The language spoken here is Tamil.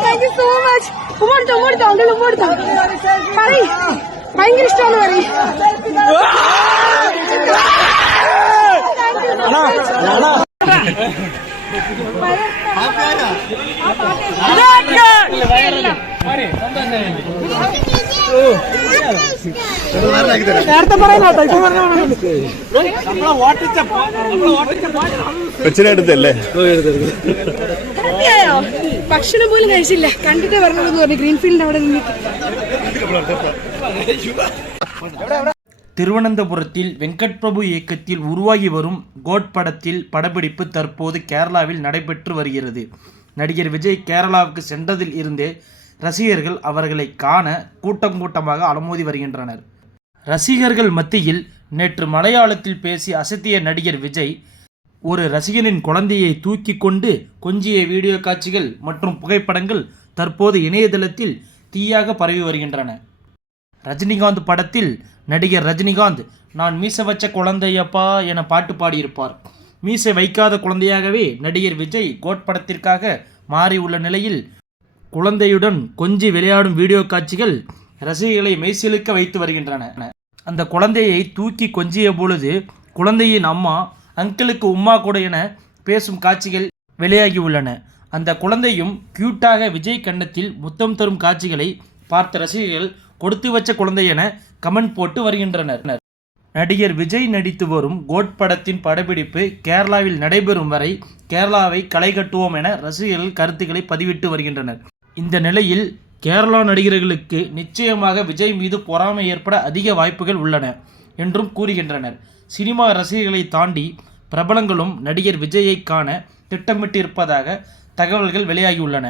Thank you so much. ഭയങ്കര ഇഷ്ടമാണ് പറയും. നേരത്തെ പറയാനോ ഇപ്പൊ കൊച്ചിനെടുത്തല്ലേ ഭക്ഷണം പോലും കഴിച്ചില്ല. കണ്ടിട്ട് വരണമെന്ന് പറഞ്ഞു ഗ്രീൻഫീൽഡ് അവിടെ നിന്നിട്ട്. திருவனந்தபுரத்தில் வெங்கட் பிரபு இயக்கத்தில் உருவாகி வரும் கோட் படத்தில் படப்பிடிப்பு தற்போது கேரளாவில் நடைபெற்று வருகிறது. நடிகர் விஜய் கேரளாவுக்கு சென்றதில் இருந்தே ரசிகர்கள் அவர்களை காண கூட்டம் கூட்டமாக அலமோதி வருகின்றனர். ரசிகர்கள் மத்தியில் நேற்று மலையாளத்தில் பேசி அசத்திய நடிகர் விஜய் ஒரு ரசிகனின் குழந்தையை தூக்கி கொண்டு கொஞ்சிய வீடியோ காட்சிகள் மற்றும் புகைப்படங்கள் தற்போது இணையதளத்தில் தீயாக பரவி வருகின்றன. ரஜினிகாந்த் படத்தில் நடிகர் ரஜினிகாந்த் நான் மீசை வச்ச குழந்தையப்பா என பாட்டு பாடியிருப்பார். மீசை வைக்காத குழந்தையாகவே நடிகர் விஜய் கோட் படத்திற்காக மாறியுள்ள நிலையில் குழந்தையுடன் கொஞ்சி விளையாடும் வீடியோ காட்சிகள் ரசிகர்களை மெய்சிலுக்க வைத்து வருகின்றன. அந்த குழந்தையை தூக்கி கொஞ்சிய பொழுது குழந்தையின் அம்மா அங்கிளுக்கு உம்மா கூட என பேசும் காட்சிகள் வெளியாகி உள்ளன. அந்த குழந்தையும் கியூட்டாக விஜய் கன்னத்தில் முத்தம் தரும் காட்சிகளை பார்த்த ரசிகர்கள் கொடுத்து வச்ச குழந்தை என கமெண்ட் போட்டு வருகின்றனர். நடிகர் விஜய் நடித்து வரும் கோட் படத்தின் படப்பிடிப்பு கேரளாவில் நடைபெறும் வரை கேரளாவை களை கட்டுவோம் என ரசிகர்கள் கருத்துக்களை பதிவிட்டு வருகின்றனர். இந்த நிலையில் கேரளா நடிகர்களுக்கு நிச்சயமாக விஜய் மீது பொறாமை ஏற்பட அதிக வாய்ப்புகள் உள்ளன என்றும் கூறுகின்றனர். சினிமா ரசிகர்களை தாண்டி பிரபலங்களும் நடிகர் விஜயை காண திட்டமிட்டிருப்பதாக தகவல்கள் வெளியாகியுள்ளன.